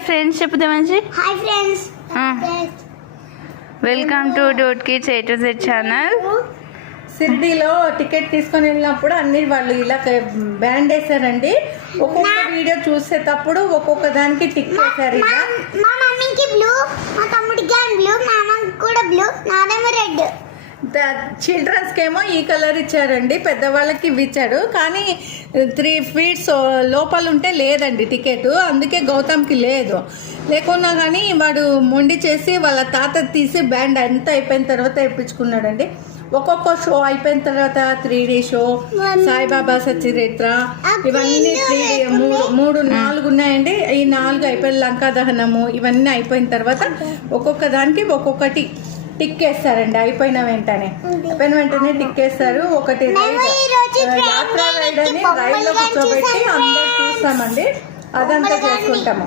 Friends చెప్తే మంచి hi friends welcome to dot kids A to Z channel సిడ్నీలో ticket తీసుకొని వెళ్ళినప్పుడు అన్ని వాళ్ళు ఇలా బ్యాండ్ వేసారండి ఒక్కొక్క వీడియో చూసేటప్పుడు ఒక్కొక్క దానికి టిక్ వేశారు ఇలా మా మమ్మీకి బ్లూ మా తమ్ముడికి బ్లూ మా అమ్మకి కూడా బ్లూ నాదేమో రెడ్ చిల్డ్రన్స్ కేమో ఈ కలర్ ఇచ్చారండి పెద్దవాళ్ళకి ఇవి ఇచ్చాడు కానీ త్రీ ఫీట్స్ లోపల ఉంటే లేదండి టికెట్ అందుకే గౌతమ్కి లేదు. లేకున్నా కానీ వాడు మొండి చేసి వాళ్ళ తాత తీసి బ్యాండ్ అంతా అయిపోయిన తర్వాత ఇప్పించుకున్నాడండి. ఒక్కొక్క షో అయిపోయిన తర్వాత త్రీ డీ షో సాయిబాబా సచిరేత్ర ఇవన్నీ త్రీ డే మూడు మూడు నాలుగు ఉన్నాయండి. ఈ నాలుగు అయిపోయిన లంకా దహనము ఇవన్నీ అయిపోయిన తర్వాత ఒక్కొక్క దానికి ఒక్కొక్కటి. టిక్ వేస్తారండి అయిపోయిన వెంటనే. అయిపోయిన వెంటనే టిక్ వేస్తారు ఒకటి యాత్ర రైడ్ అని రైడ్లో కూర్చోబెట్టి అందరు చూస్తామండి. అదంతా చేసుకుంటాము.